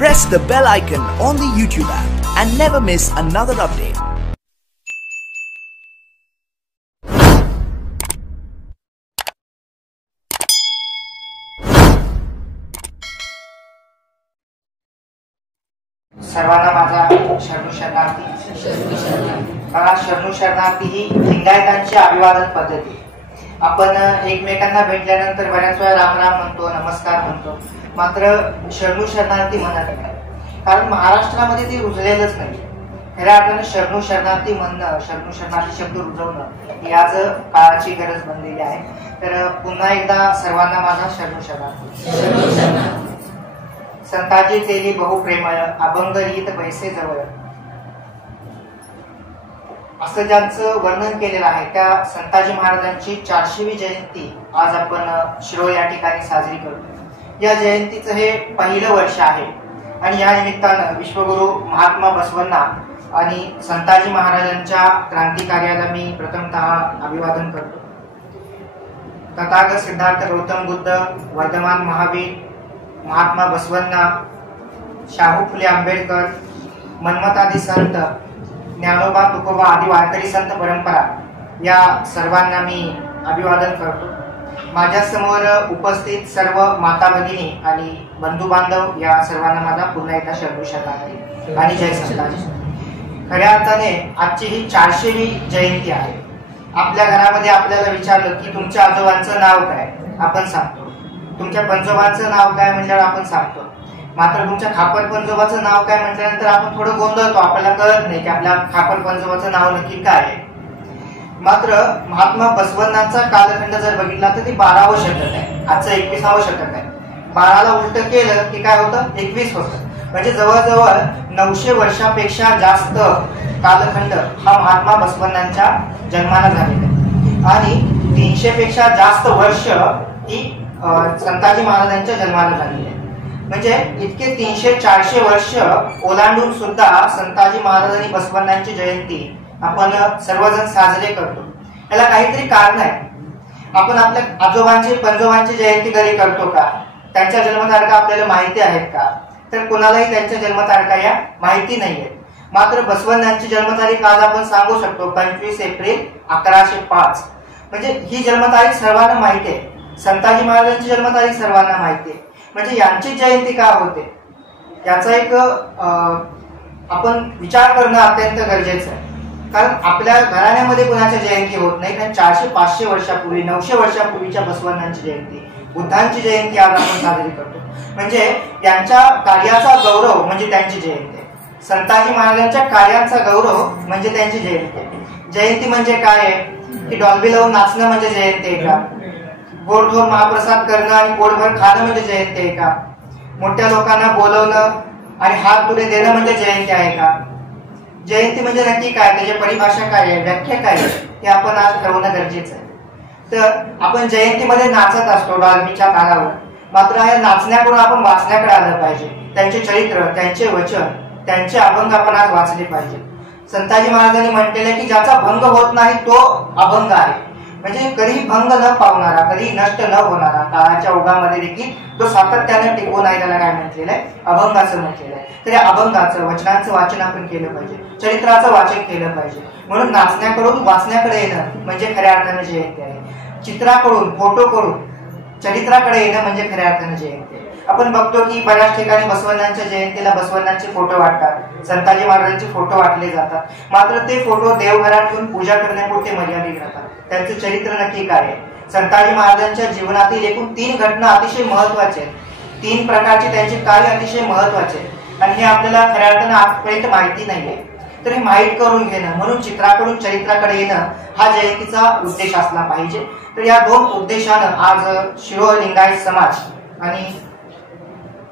Press the bell icon on the YouTube app and never miss another update. सर्वांना माझा शरणू शरणार्थी. मला शरणू शरणार्थी ही लिंगायतांची अभिवादन पद्धती. आपण एकमेकांना भेटल्यानंतर बऱ्याच वेळा राम राम म्हणतो, नमस्कार म्हणतो, मात्र शरणू शरणार्थी म्हणत नाही. कारण महाराष्ट्रामध्ये ते रुजलेलंच नाही. खऱ्या अर्थानं शरणू शरणार्थी म्हणणं, शरणू शरणार्थी शब्द रुजवणं ही आज काळाची गरज बनलेली आहे. तर पुन्हा एकदा सर्वांना माझा शरणू शरणार्थी. संताजी केली बहुप्रेमळ, अभंग लिहित बैसे जवळ, असं ज्यांचं वर्णन केलेलं आहे त्या संताजी महाराजांची 400वी जयंती आज आपण शिरोळ या ठिकाणी साजरी करतो. या जयंतीचं हे पहिलं वर्ष आहे आणि या निमित्तानं विश्वगुरु महात्मा बसवण्णा आणि संताजी महाराजांच्या क्रांतिकार्याला मी प्रथमतः अभिवादन करतो. तथागत सिद्धार्थ गौतम बुद्ध, वर्धमान महावीर, महात्मा बसवण्णा, शाहू फुले आंबेडकर, मन्मथादी संत, ज्ञानोबा तुकोबा आदी वारकरी संत परंपरा या सर्वांना मी अभिवादन करतो. माझ्या समोर उपस्थित सर्व माता भगिनी आणि बंधू बांधव या सर्वांना माझा पुन्हा एकदा शरणू शरणार्थी आणि जय संताजी. खऱ्या अर्थाने आजची ही 400वी जयंती आहे. आपल्या घरामध्ये आपल्याला विचारलं की तुमच्या आजोबांचं नाव काय, आपण सांगतो. तुमच्या पंजोबांचं नाव काय म्हटल्यावर आपण सांगतो. मात्र तुमच्या खापर पंजोबाचं नाव काय म्हटल्यानंतर आपण थोडं गोंधळतो. आपल्याला कळत नाही की आपल्या खापर पंजोबाचं नाव नक्की काय आहे. मात्र महात्मा बसवण्णांचा कालखंड जर बघितला तर ते 12वं शतक आहे. आजचं 21वं शतक आहे. 12ला उलट केलं की काय होतं, 21 होतं. म्हणजे जवळजवळ 900 वर्षापेक्षा जास्त कालखंड हा महात्मा बसवण्णांच्या जन्माला झालेला आहे आणि 300 पेक्षा जास्त वर्ष ही संताजी महाराजांच्या जन्माला झालेली आहे. म्हणजे इतके 300-400 वर्ष ओलांडून सुद्धा संताजी महाराज आणि बसवण्णांची जयंती आपण सर्वजण साजरे करतो. याला काहीतरी कारण आहे. आपण आपल्या आजोबांची पंजोबांची जयंती घरी करतो का? त्यांच्या जन्मतारखा आपल्याला माहिती आहेत का? तर कुणालाही त्यांच्या जन्मतारखा या माहिती नाहीये. मात्र बसवण्णांची जन्मतारीख आज आपण सांगू शकतो, 25 एप्रिल 1105. म्हणजे ही जन्मतारीख सर्वांना माहिती आहे. संताजी महाराजांची जन्मतारीख सर्वांना माहिती आहे. म्हणजे यांची जयंती का होते याचा एक आपण विचार करणं अत्यंत गरजेचं आहे. कारण आपल्या घराण्यामध्ये कुणाच्या जयंती होत नाही. कारण 400-500 वर्षापूर्वी, 900 वर्षापूर्वीच्या बसवण्णांची जयंती, बुद्धांची जयंती आज आपण साजरी करतो. म्हणजे यांच्या कार्याचा गौरव म्हणजे त्यांची जयंती आहे. संताजी महाराजांच्या कार्याचा गौरव म्हणजे त्यांची जयंती आहे. जयंती म्हणजे काय आहे की डॉल्बी लावून नाचणं म्हणजे जयंती आहे का? गोडधोड महाप्रसाद करणं आणि पोटभर खाणं म्हणजे जयंती आहे का? मोठ्या लोकांना बोलवणं आणि हात पुढे देणं म्हणजे जयंती आहे का? जयंती म्हणजे नक्की काय, त्याची परिभाषा काय आहे, व्याख्या काय आहे, हे आपण आज ठरवणं गरजेचं आहे. तर आपण जयंतीमध्ये नाचत असतो डॉल्बीच्या तालावर. मात्र या नाचण्याकडून आपण वाचण्याकडे आलं पाहिजे. त्यांचे चरित्र, त्यांचे वचन, त्यांचे अभंग आपण आज वाचले पाहिजे. संताजी महाराजांनी म्हटलेले की ज्याचा भंग होत नाही तो अभंग आहे. म्हणजे कधी भंग न पावणारा, कधी नष्ट न होणारा, काळाच्या ओघामध्ये देखील तो सातत्याने टिकून आहे, त्याला काय म्हटलेलं आहे, अभंगाचं म्हटलेलं आहे. तर या अभंगाचं, वचनांचं वाचन आपण केलं पाहिजे, चरित्राचं वाचन केलं पाहिजे. म्हणून नाचण्याकडून वाचण्याकडे येणं म्हणजे खऱ्या अर्थाने जयंती आहे. चित्राकडून, फोटोकडून चरित्राकडे येणं म्हणजे खऱ्या अर्थाने जयंती आहे. आपण बघतो की बऱ्याच ठिकाणी बसवण्णांच्या जयंतीला बसवण्णांचे फोटो वाटतात, संताजी महाराजांचे फोटो वाटले जातात. मात्र ते फोटो देवघरात घेऊन पूजा करण्यापुरते मर्यादित राहतात. त्यांचं चरित्र नक्की काय आहे? संताजी महाराजांच्या जीवनातील एकूण 3 घटना अतिशय महत्वाच्या आहेत. 3 प्रकारचे त्यांचे कार्य अतिशय महत्वाचे आहेत आणि हे आपल्याला खऱ्या अर्थानं आजपर्यंत माहिती नाहीये. तर हे माहीत करून घेणं, म्हणून चित्राकडून चरित्राकडे येणं हा जयंतीचा उद्देश असला पाहिजे. तर या 2 उद्देशानं आज शिरोळ लिंगायत समाज आणि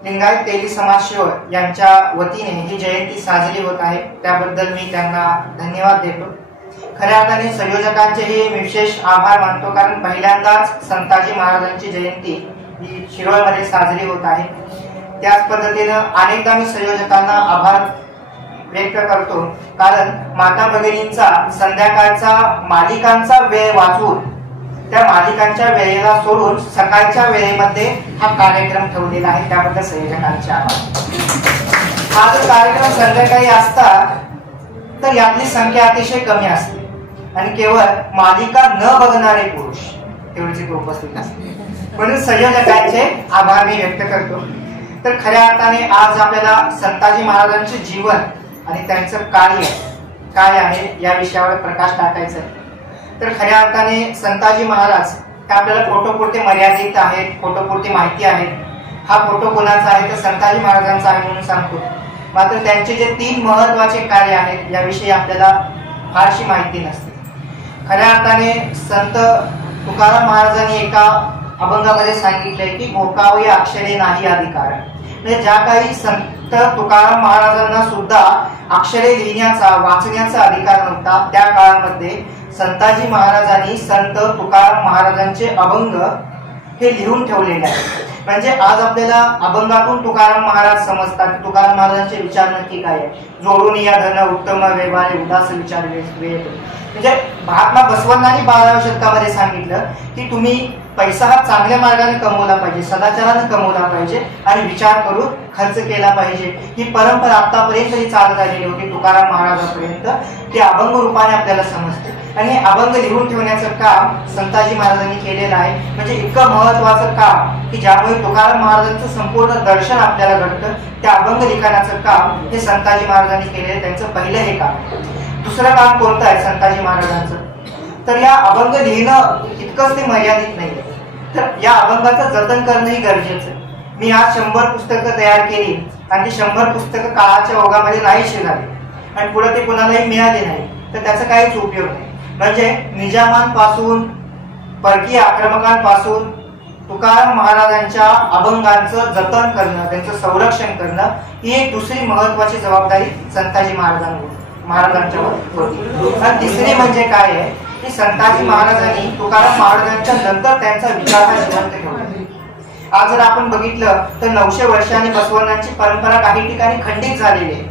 लिंगायत तेली समाज शिरोळ यांच्या वतीने ही जयंती साजरी होत आहे. त्याबद्दल मी त्यांना धन्यवाद देतो. खऱ्या अर्थाने संयोजकांचेही विशेष आभार मानतो. कारण पहिल्यांदाच संताजी महाराजांची जयंती ही शिरोळमध्ये साजरी होत आहे. त्याच पद्धतीनं अनेकदा मी संयोजकांना आभार व्यक्त करतो. कारण माता भगिनींचा संध्याकाळचा मालिकांचा वेळ वाचून त्या मालिकांच्या वेळेला सोडून सकाळच्या वेळेमध्ये हा कार्यक्रम ठेवलेला आहे, त्याबद्दल संयोजकांचे आभार। हा जर कार्यक्रम संध्याकाळी असता तर यातली संख्या अतिशय कमी असते आणि केवळ मालिका न बघणारे पुरुष तेवढीच उपस्थित असते, म्हणून संयोजकांचे आभार मी व्यक्त करतो। तर खऱ्या अर्थाने आज आपल्याला संताजी महाराजांचे जीवन आणि त्यांचं कार्य काय आहे या विषयावर प्रकाश टाकायचा आहे। तर खऱ्या अर्थाने संताजी महाराज हे आपल्याला फोटोपुरते मर्यादित आहेत, फोटोपुरती माहिती आहे। हा फोटो कोणाचा आहे तर संताजी महाराजांचा आहे म्हणून सांगतो, मात्र त्यांचे जे 3 महत्वाचे कार्य आहेत याविषयी आपल्याला फारशी माहिती नसते। खऱ्या अर्थाने संत तुकाराम महाराजांनी एका अभंगामध्ये सांगितलंय की भोकावे अक्षरे नाही अधिकार, म्हणजे ज्या काही संत तुकाराम महाराजांना सुद्धा अक्षरे लिहिण्याचा वाचण्याचा अधिकार नव्हता, त्या काळामध्ये संताजी महाराजांनी संत तुकाराम महाराजांचे अभंग हे लिहून ठेवलेले आहे। म्हणजे आज आपल्याला अभंगातून तुकाराम महाराज समजतात, तुकाराम महाराजांचे विचार नक्की काय आहे। जोडून या धन उत्तम व्यवहारे उदास विचार वेळ, म्हणजे महात्मा बसवण्णांनी 12व्या शतकामध्ये सांगितलं की तुम्ही पैसा हा चांगल्या मार्गाने कमवला पाहिजे, सदाचाराने कमवला पाहिजे आणि विचार करून खर्च केला पाहिजे। ही परंपरा आतापर्यंत चालत आलेली होती तुकाराम महाराजांपर्यंत, ते अभंग रूपाने आपल्याला समजते आणि अभंग लिहून ठेवण्याचं काम संताजी महाराजांनी केलेलं आहे। म्हणजे इतकं महत्वाचं काम की ज्यामुळे तुकाराम महाराजांचं संपूर्ण दर्शन आपल्याला घडतं, त्या अभंग लिखाणाचं काम हे संताजी महाराजांनी केलेलं, त्यांचं पहिलं हे काम। दुसरं काम कोणतं आहे संताजी महाराजांचं, तर या अभंग लिहिणं इतकंच ते मर्यादित नाहीये, तर या अभंगाचं जतन करणंही गरजेचं आहे। मी आज 100 पुस्तकं तयार केली आणि ती 100 पुस्तकं काळाच्या ओघामध्ये नाहीशी झाली आणि पुढे ते कोणालाही मिळाले नाही तर त्याचा काहीच उपयोग नाही। म्हणजे निजामांपासून परकीय आक्रमकांपासून तुकाराम महाराजांच्या अभंगांचं जतन करणं, त्यांचं संरक्षण करणं ही एक दुसरी महत्वाची जबाबदारी संताजी महाराजांच्यावर होती। आणि तिसरी म्हणजे काय आहे की संताजी महाराजांनी तुकाराम महाराजांच्या नंतर त्यांचा विचार हा जिवंत ठेवला। आज जर आपण बघितलं तर 900 वर्षांनी बसवण्णांची परंपरा काही ठिकाणी खंडित झालेली आहे,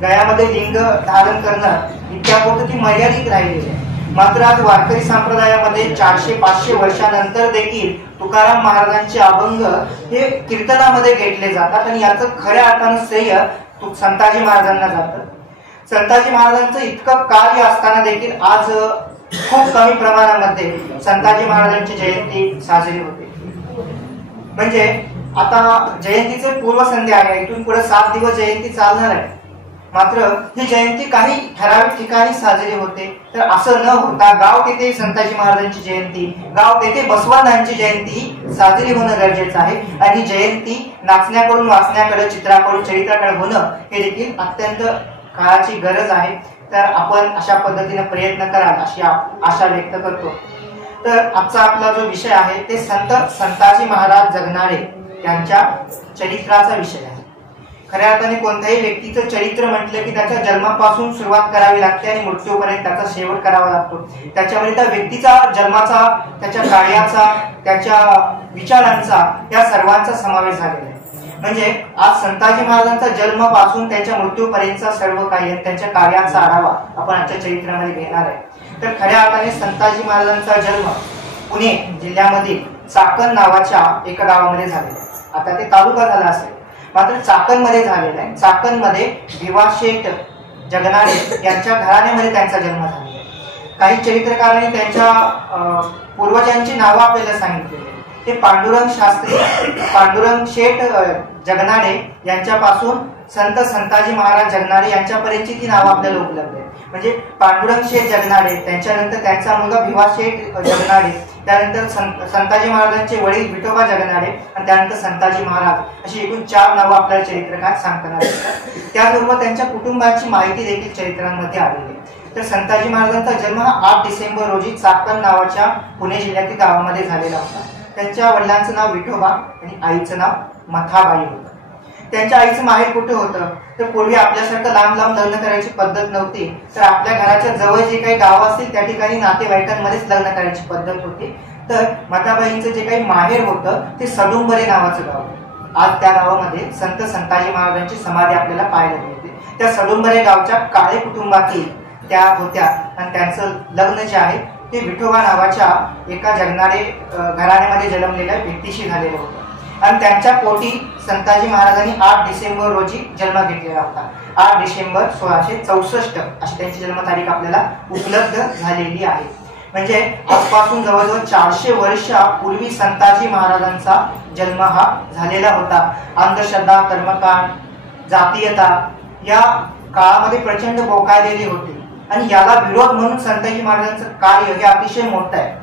गळ्यामध्ये लिंग धारण करणं इतक्यापुरतं ती मर्यादित राहिलेली आहे। मात्र आज वारकरी संप्रदायामध्ये 400-500 वर्षानंतर देखील तुकाराम महाराजांचे अभंग हे कीर्तनामध्ये घेतले जातात आणि याचं खऱ्या अर्थानं श्रेय संताजी महाराजांना जातं। संताजी महाराजांचं इतकं कार्य असताना देखील आज खूप कमी प्रमाणामध्ये संताजी महाराजांची जयंती साजरी होते। म्हणजे आता जयंतीचे पूर्वसंध्या आहे, इथून पुढे 7 दिवस जयंती चालणार आहे, मात्र ही जयंती काही ठराविक ठिकाणी साजरी होते। तर असं न होता गाव तेथे संताजी महाराजांची जयंती, गाव तेथे बसवण्णांची जयंती साजरी होणं गरजेचं आहे आणि जयंती नाचण्याकडून वाचण्याकडे, चित्राकडून चरित्राकडे होणं हे देखील अत्यंत काळाची गरज आहे। तर आपण अशा पद्धतीने प्रयत्न कराल अशी आशा व्यक्त करतो। तर आजचा आपला जो विषय आहे ते संताजी महाराज जगणारे यांच्या चरित्राचा विषय आहे। खऱ्या अर्थाने कोणत्याही व्यक्तीचं चरित्र म्हटलं की त्याच्या जन्मापासून सुरुवात करावी लागते आणि मृत्यूपर्यंत त्याचा शेवट करावा लागतो। त्याच्यामध्ये त्या व्यक्तीचा जन्माचा, त्याच्या कार्याचा, त्याच्या विचारांचा या सर्वांचा समावेश झालेला आहे। म्हणजे आज संताजी महाराजांचा जन्मापासून त्यांच्या मृत्यूपर्यंतचा सर्व काही, त्यांच्या कार्याचा आढावा आपण आजच्या चरित्रामध्ये घेणार आहे। तर खऱ्या अर्थाने संताजी महाराजांचा जन्म पुणे जिल्ह्यामधील चाकण नावाच्या एका गावामध्ये झालेला आहे। आता ते तालुका झाला असेल, मात्र चाकण मध्ये झालेला आहे। चाकण मध्ये भिवा शेठ जगनाडे यांच्या घराण्यामध्ये त्यांचा जन्म झालेला आहे। काही चरित्रकारांनी त्यांच्या पूर्वजांची नावं आपल्याला सांगितलेली आहे। ते पांडुरंग शास्त्री, पांडुरंग शेठ जगनाडे यांच्यापासून संताजी महाराज जगनाडे यांच्यापर्यंतची ती नावं आपल्याला उपलब्ध आहेत। म्हणजे पांडुरंग शेठ जगनाडे, त्यांच्यानंतर त्यांचा मुलगा भिवा शेठ जगनाडे, त्यानंतर संताजी महाराजांचे वडील विठोबा जगनाडे आणि त्यानंतर संताजी महाराज, अशी एकूण 4 नावं आपल्याला चरित्रकार सांगताना दिसतात। त्याचबरोबर त्यांच्या कुटुंबाची माहिती देखील चरित्रांमध्ये आलेली आहे। तर संताजी महाराजांचा जन्म हा 8 डिसेंबर रोजी चाकण नावाच्या पुणे जिल्ह्यातील गावामध्ये झालेला होता। त्यांच्या वडिलांचं नाव विठोबा आणि आईचं नाव मथाबाई होतं। त्यांच्या आईचं माहेर कुठे होतं तर पूर्वी आपल्यासारखं लांब लांब लग्न करायची पद्धत नव्हती, तर आपल्या घराच्या जवळ जे काही गाव असतील त्या ठिकाणी नातेवाईकांमध्येच लग्न करायची पद्धत होती। तर मथाबाईंचं जे काही माहेर होतं ते सडुंबरे नावाचं गाव। आज त्या गावामध्ये संताजी महाराजांची समाधी आपल्याला पाहायला मिळते। त्या सडुंबरे गावच्या काळे कुटुंबातील त्या होत्या आणि त्यांचं लग्न जे आहे ते विठोबा नावाच्या एका जगणारे घराण्यामध्ये जन्मलेल्या व्यक्तीशी झालेलं होतं आणि त्यांच्या पोटी संताजी महाराजांनी 8 डिसेंबर रोजी जन्म घेतलेला होता. 8 डिसेंबर 1664 अशी त्यांची जन्मतारीख आपल्याला उपलब्ध झालेली आहे. म्हणजे आजपासून जवळजवळ 400 वर्षापूर्वी संताजी महाराजांचा जन्म हा झालेला होता. अंधश्रद्धा, कर्मकांड, जातीयता या काळामध्ये प्रचंड बोकाळलेली होती आणि याला विरोध म्हणून संताजी महाराजांचं कार्य हे अतिशय मोठं आहे.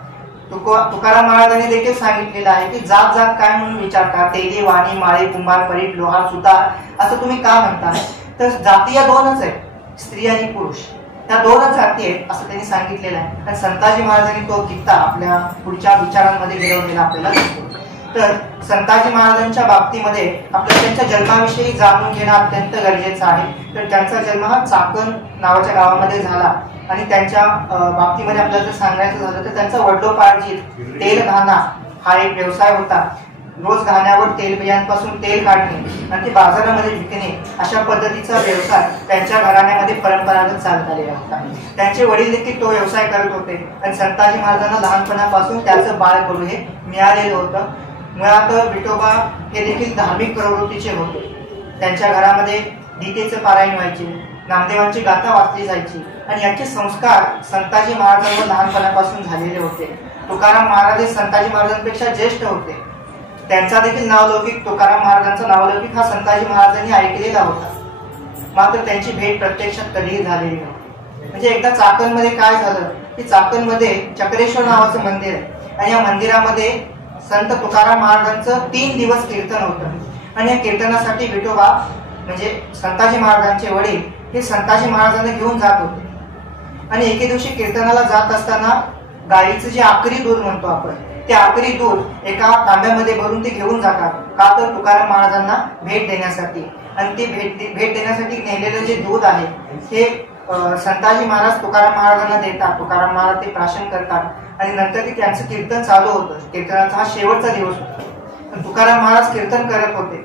तुकाराम महाराजांनी देखील सांगितलेलं आहे की जात जात काय म्हणून विचारता, तेली, वाणी, माळे, कुंभार, परीट, लोहार, सुतार असं तुम्ही का म्हणता? तर जाती या 2च आहेत, स्त्री आणि पुरुष. त्या 2च जाती आहेत असं त्यांनी सांगितलेलं आहे. आणि संताजी महाराजांनी तो कित्ता आपल्या पुढच्या विचारांमध्ये गिरवलेला आपल्याला दिसतो. तर संताजी महाराजांच्या बाबतीमध्ये आपल्याला त्यांच्या जन्माविषयी जाणून घेणं अत्यंत गरजेचं आहे. तर त्यांचा जन्म हा चाकण नावाच्या गावामध्ये झाला आणि त्यांच्या बाबतीमध्ये आपल्याला जर सांगायचं झालं तर त्यांचा वडिलोपार्जित तेल घाणा हा एक व्यवसाय होता. रोज घाण्यावर तेलबियांपासून तेल काढणे आणि ते बाजारामध्ये विकणे अशा पद्धतीचा व्यवसाय त्यांच्या घराण्यामध्ये परंपरागत चालत आलेला होता. त्यांचे वडील देखील तो व्यवसाय करत होते आणि संताजी महाराजांना लहानपणापासून त्याचं बाळकडू हे मिळालेलं होतं. मुळात विठोबा हे देखील धार्मिक प्रवृत्तीचे होते. त्यांच्या घरामध्ये गीतेचं पारायण व्हायचे, नामदेवांची गाथा वाचली जायची आणि याचे संस्कार संताजी महाराजांवर लहानपणापासून झालेले होते. तुकाराम महाराज हे संताजी महाराजांपेक्षा ज्येष्ठ होते. त्यांचा देखील नावलौकिक, तुकाराम महाराजांचा नावलौकिक हा संताजी महाराजांनी ऐकलेला होता. मात्र त्यांची भेट प्रत्यक्षात कधीही झालेली नव्हती. म्हणजे एकदा चाकणमध्ये काय झालं की चाकणमध्ये चक्रेश्वर नावाचं मंदिर आहे आणि या मंदिरामध्ये संत तुकाराम महाराजांचं 3 दिवस कीर्तन होतं आणि या कीर्तनासाठी विठोबा म्हणजे संताजी महाराजांचे वडील हे संताजी महाराजांना घेऊन जात होते. आणि एके दिवशी कीर्तनाला जात असताना गाईचं जे आकरी दूध म्हणतो आपण, ते आकरी दूध एका तांब्यामध्ये भरून ते घेऊन जातात. का तर तुकाराम महाराजांना भेट देण्यासाठी. आणि ते भेट देण्यासाठी नेलेलं जे दूध आहे हे संताजी महाराज तुकाराम महाराजांना देतात. तुकाराम महाराज ते प्राशन करतात आणि नंतर ते त्यांचं कीर्तन चालू होतं. कीर्तनाचा हा शेवटचा दिवस होता. तुकाराम महाराज कीर्तन करत होते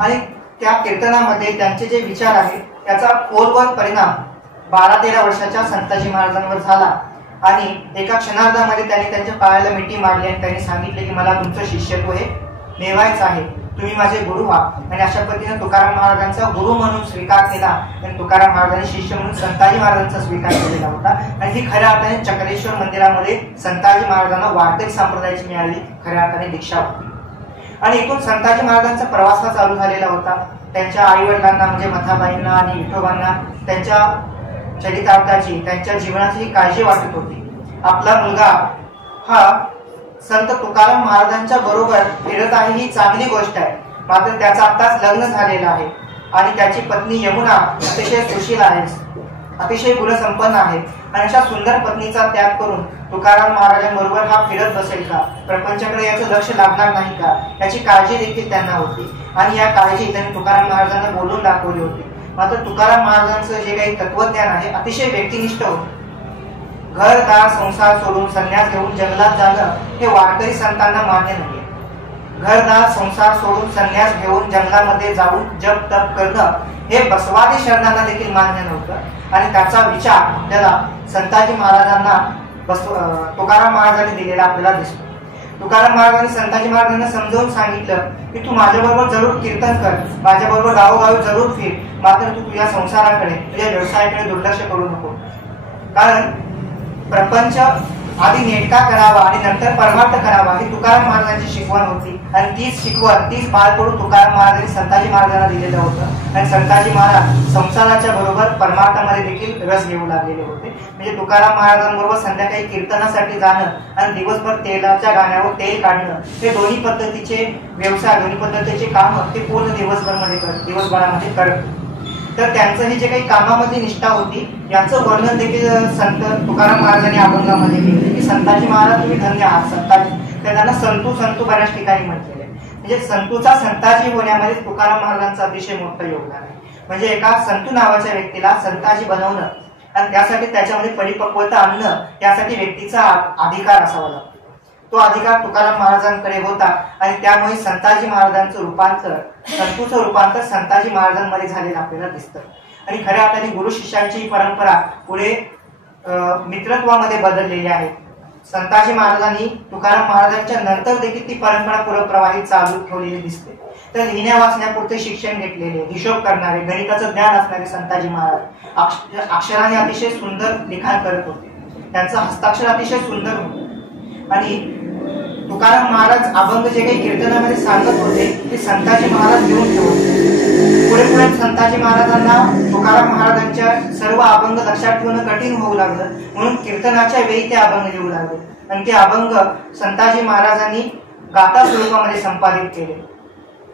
आणि त्या कीर्तनामध्ये त्यांचे जे विचार आहेत त्याचा खोलवर परिणाम 12-13 वर्षाच्या संताजी महाराजांवर झाला आणि एका क्षणार्धामध्ये त्यांनी त्यांच्या पायाला मिठी मारली आणि त्यांनी सांगितले की मला तुमचं शिष्यत्व हे मिळवायचं आहे, तुम्ही माझे गुरु व्हा. आणि अशा पद्धतीने तुकाराम महाराजांचा गुरु म्हणून स्वीकार केला आणि तुकाराम महाराजांनी शिष्य म्हणून संताजी महाराजांचा स्वीकार केलेला होता. आणि ही खऱ्या अर्थाने चक्रेश्वर मंदिरामध्ये संताजी महाराजांना वारकरी संप्रदायाची मिळाली खऱ्या अर्थाने दीक्षा होती. आणि इथून संताजी महाराजांचा प्रवास हा चालू झालेला होता. त्यांच्या आई वडिलांना म्हणजे मथाबाईंना आणि विठोबांना त्यांच्या चरितार्थाची, त्यांच्या जीवनाची काळजी वाटत होती. आपला मुलगा हा संत तुकाराम महाराजांच्या बरोबर फिरत आहे ही चांगली गोष्ट आहे. मात्र त्याचं आताच लग्न झालेलं आहे आणि त्याची पत्नी यमुना अतिशय सुशील आहे, अतिशय गुणसंपन्न आहे. आणि अशा सुंदर पत्नीचा त्याग करून तुकाराम महाराजांबरोबर हा फिरत बसेल का, प्रपंचाकडे याचं लक्ष लागणार नाही का, याची काळजी देखील त्यांना होती. आणि या काळजी त्यांनी तुकाराम महाराजांना बोलून दाखवली होती. मात्र तुकाराम महाराजांचं जे काही तत्वज्ञान आहे अतिशय व्यक्तिनिष्ठ होतं. घरदार संसार सोडून संन्यास घेऊन जंगलात जाणं हे वारकरी संतांना मान्य नाही. घरदार संसार सोडून संन्यास घेऊन जंगलामध्ये जाऊन जप तप करणं हे बसवादी शरणांना देखील मान्य नव्हतं. आणि त्याचा विचार आपल्याला संताजी महाराजांना तुकाराम महाराजांनी दिलेला आपल्याला दिसतो. तुकाराम महाराजांनी संताजी महाराजांना समजावून सांगितलं की तू माझ्याबरोबर जरूर कीर्तन कर, माझ्याबरोबर गावोगावी जरूर फिर, मात्र तू तुझ्या संसाराकडे, तुझ्या व्यवसायाकडे दुर्लक्ष करू नको. कारण प्रपंच आधी नेटका करावा आणि नंतर परमार्थ करावा ही तुकाराम महाराजांची शिकवण होती. आणि तीच शिकवण, तीच बाळकडू तुकाराम महाराजांनी संताजी महाराजांना दिलेलं होतं. आणि संताजी महाराज संसाराच्या बरोबर परमार्थामध्ये देखील रस घेऊ लागलेले होते. म्हणजे तुकाराम महाराजांबरोबर संध्याकाळी कीर्तनासाठी जाणं आणि दिवसभर तेलाच्या गाण्यावर तेल काढणं हे दोन्ही पद्धतीचे व्यवसाय, दोन्ही पद्धतीचे काम ते पूर्ण दिवसभरामध्ये करत. तर त्यांचं ही जे काही कामामध्ये निष्ठा होती याचं वर्णन देखील संत तुकाराम महाराजांनी अभंगामध्ये केले की संताजी महाराज तुम्ही धन्य आहात. संताजी त्यांना संतू संतू बऱ्याच ठिकाणी म्हटलेले. म्हणजे संतूचा संताजी होण्यामध्ये तुकाराम महाराजांचं अतिशय मोठं योगदान आहे. म्हणजे एका संतू नावाच्या व्यक्तीला संताजी बनवणं आणि त्यासाठी त्याच्यामध्ये परिपक्वता आणणं यासाठी व्यक्तीचा अधिकार असावा लागतो. तो अधिकार तुकाराम महाराजांकडे होता आणि त्यामुळे संताजी महाराजांचं रूपांतर, संतूचं रूपांतर संताजी महाराजांमध्ये झालेलं आपल्याला दिसतं. आणि खऱ्या अर्थाने गुरु शिष्यांची परंपरा पुढे मित्रत्वामध्ये बदललेली आहे. संताजी महाराजांनी तुकाराम महाराजांच्या नंतर देखील ती परंपरा पुढे प्रवाहित चालू ठेवलेली दिसते. तर लिहिण्या वाचण्यापुरते शिक्षण घेतलेले, हिशोब करणारे, गणिताचं ज्ञान असणारे संताजी महाराज अक्षराने अतिशय सुंदर लिखाण करत होते. त्यांचं हस्ताक्षर अतिशय सुंदर होतं. आणि तुकाराम महाराज अभंग जे काही कीर्तनामध्ये सांगत होते ते संताजी महाराज लिहून ठेवले. पुढे पुढे संताजी महाराजांना तुकाराम महाराजांच्या सर्व अभंग लक्षात ठेवणं कठीण होऊ लागलं, म्हणून कीर्तनाच्या वेळी ते अभंग लिहू लागले. आणि ते अभंग संताजी महाराजांनी गाथा स्वरूपामध्ये संपादित केले.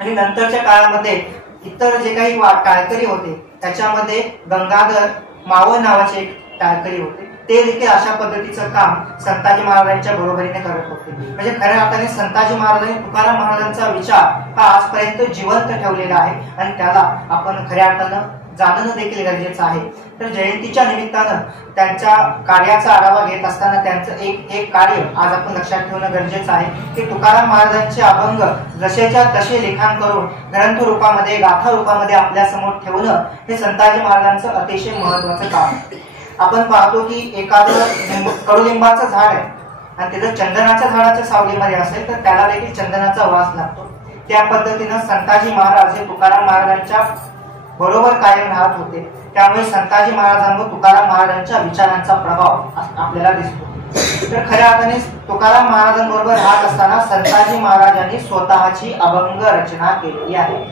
आणि नंतरच्या काळामध्ये इतर जे काही टाळकरी होते त्याच्यामध्ये गंगाधर मावळ नावाचे एक टाळकरी होते, ते देखील अशा पद्धतीचं काम संताजी महाराजांच्या बरोबरीने करत होते. म्हणजे खऱ्या अर्थाने संताजी महाराजांनी तुकाराम महाराजांचा विचार हा आजपर्यंत जिवंत ठेवलेला आहे आणि त्याला आपण खऱ्या अर्थानं जाणणं देखील गरजेचं आहे. तर जयंतीच्या निमित्तानं त्यांच्या कार्याचा आढावा घेत असताना त्यांचं एक कार्य आज आपण लक्षात ठेवणं गरजेचं आहे की तुकाराम महाराजांचे अभंग जसेच्या तसे लिखाण करून ग्रंथ रूपामध्ये, गाथा रूपामध्ये आपल्या समोर ठेवणं हे संताजी महाराजांचं अतिशय महत्वाचं काम आहे. आपण पाहतो की एखादं कडुलिंबाचं झाड आहे आणि तिथं चंदनाच्या झाडाच्या सावलीमध्ये असेल तर त्याला देखील चंदनाचा वास लागतो. त्या पद्धतीनं संताजी महाराज हे तुकाराम महाराजांच्या बरोबर कायम राहत होते. त्यामुळे संताजी महाराजांवर तुकाराम महाराजांच्या विचारांचा प्रभाव आपल्याला दिसतो. तर खऱ्या अर्थाने तुकाराम महाराजांबरोबर राहत असताना संताजी महाराजांनी स्वतःची अभंग रचना केलेली आहे.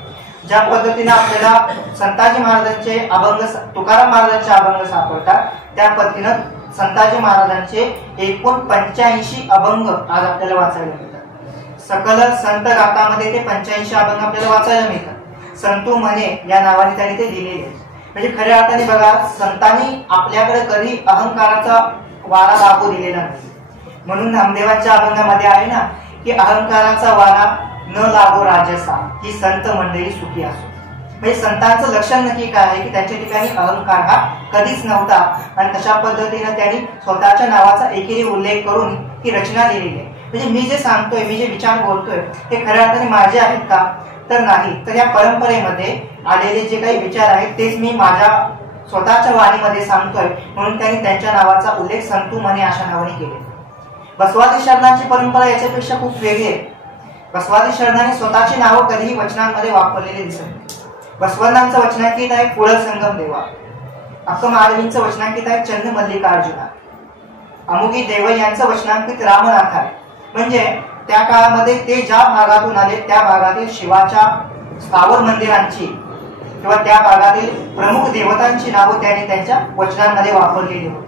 ज्या पद्धतीने आपल्याला संताजी महाराजांचे अभंग, तुकाराम महाराजांचे अभंग सापडतात त्या पद्धतीनं संताजी महाराजांचे एकूण 85 अभंग आज आपल्याला वाचायला मिळतात. सकल संत गाथामध्ये ते 85 अभंग आपल्याला वाचायला मिळतात. संतू म्हणे या नावाने त्यांनी ते लिहिलेले. म्हणजे खऱ्या अर्थाने बघा, संतांनी आपल्याकडे कधी अहंकाराचा वारा लागू दिलेला नाही. म्हणून नामदेवांच्या अभंगामध्ये आहे ना की अहंकाराचा वारा न लागो राजसा, ही संत मंडळी सुखी असो. म्हणजे संतांचं लक्षण नक्की काय आहे की त्यांच्या ठिकाणी अहंकार हा कधीच नव्हता आणि तशा पद्धतीने त्यांनी स्वतःच्या नावाचा एकेरी उल्लेख करून ही रचना लिहिलेली आहे. म्हणजे मी जे सांगतोय, मी जे विचार बोलतोय ते खऱ्या अर्थाने माझे आहेत का? तर नाही. तर या परंपरेमध्ये आलेले जे काही विचार आहेत तेच मी माझ्या स्वतःच्या वाणीमध्ये सांगतोय, म्हणून त्यांनी त्यांच्या नावाचा उल्लेख संतू म्हणे अशा नावाने केले. बसवादी शरणांची परंपरा याच्यापेक्षा खूप वेगळी आहे. बसवादी शरणांनी स्वतःची नावं कधीही वचनांमध्ये वापरलेली दिसत नाही. बसवण्णांचं वचनांकित आहे पुढल संगम देवा, अक्क महादेवींचं वचनांकित आहे चंद मल्लिकार्जुना, अमुगी देव यांचं वचनांकित रामनाथ आहे. म्हणजे त्या काळामध्ये ते ज्या भागातून आले त्या भागातील शिवाच्या स्थावर मंदिरांची किंवा त्या भागातील प्रमुख देवतांची नावं त्यांनी त्यांच्या वचनांमध्ये वापरलेली होती.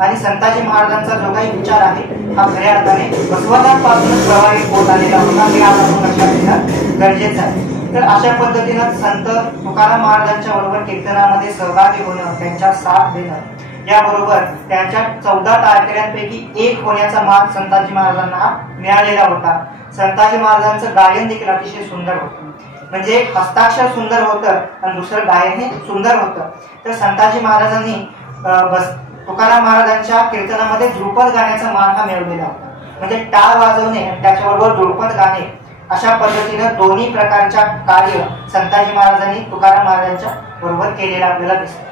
आणि संताजी महाराजांचा जो काही विचार आहे हा खऱ्या अर्थाने बसवण्णांपासूनच प्रवाहित होत आलेला होता, हे आज आपण लक्षात घेणं गरजेचं आहे. तर अशा पद्धतीनं संत तुकाराम महाराजांच्या बरोबर कीर्तनामध्ये सहभागी होणं, त्यांच्या साथ देणं, याबरोबर त्यांच्या 14 टाळकऱ्यांपैकी एक होण्याचा मान संताजी महाराजांना मिळालेला होता. संताजी महाराजांचं गायन देखील अतिशय सुंदर होतं. म्हणजे एक हस्ताक्षर सुंदर होतं आणि दुसरं गायन हे सुंदर होतं. तर संताजी महाराजांनी तुकाराम महाराजांच्या कीर्तनामध्ये ध्रुपद गाण्याचा मान हा मिळवलेला होता. म्हणजे टाळ वाजवणे आणि त्याच्याबरोबर ध्रुपद गाणे अशा पद्धतीनं दोन्ही प्रकारच्या कार्य संताजी महाराजांनी तुकाराम महाराजांच्या बरोबर केलेलं आपल्याला दिसतं.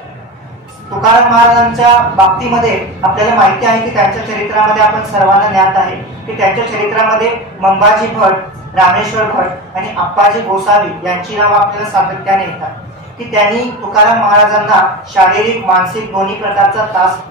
तुकाराम महाराजांच्या बाबतीमध्ये आपल्याला माहिती आहे की त्यांच्या चरित्रामध्ये आपण सर्वांना ज्ञात आहे की त्यांच्या चरित्रामध्ये मंबाजी भट, रामेश्वर भट आणि अप्पाजी गोसावी यांची नावं आपल्याला सातत्याने येतात की त्यांनी तुकाराम महाराजांना शारीरिक, मानसिक दोन्ही प्रकारचा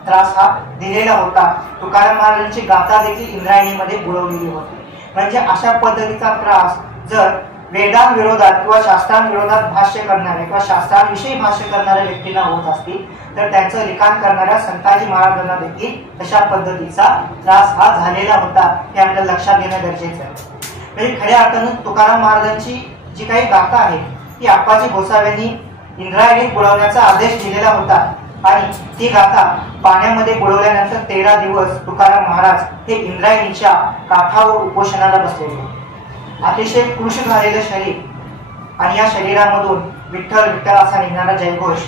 त्रास हा दिलेला होता. तुकाराम महाराजांची गाथा देखील इंद्रायणीमध्ये बुडवलेली होती. म्हणजे अशा पद्धतीचा त्रास जर वेदांविरोधात किंवा शास्त्रांविरोधात भाष्य करणाऱ्या किंवा शास्त्रांविषयी भाष्य करणाऱ्या व्यक्तींना होत असतील तर त्यांचं लिखाण करणाऱ्या संताजी महाराजांना देखील तशा पद्धतीचा त्रास हा झालेला होता, हे आपल्याला लक्षात घेणं गरजेचं आहे. म्हणजे खऱ्या अर्थानं तुकाराम महाराजांची जी काही गाथा आहे ती अप्पाजी गोसाव्यांनी इंद्रायणीत बुडवण्याचा आदेश दिलेला होता आणि ती गाथा पाण्यामध्ये बुडवल्यानंतर 13 दिवस तुकाराम महाराज हे इंद्रायणीच्या काठावर उपोषणाला बसलेले. अतिशय कृश झालेलं शरीर आणि या शरीरामधून विठ्ठल विठ्ठल असा निघणारा जयघोष,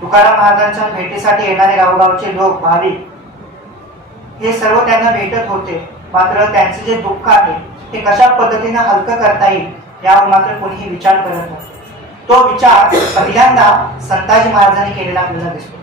तुकाराम महाराजांच्या भेटीसाठी येणारे गावगावचे लोक, भाविक, हे सर्व त्यांना भेटत होते. मात्र त्यांचे जे दुःख आहे ते कशा पद्धतीने हलकं करता येईल यावर मात्र कोणीही विचार करत नव्हते. तो विचार पहिल्यांदा संताजी महाराजांनी केलेला आपल्याला दिसतो.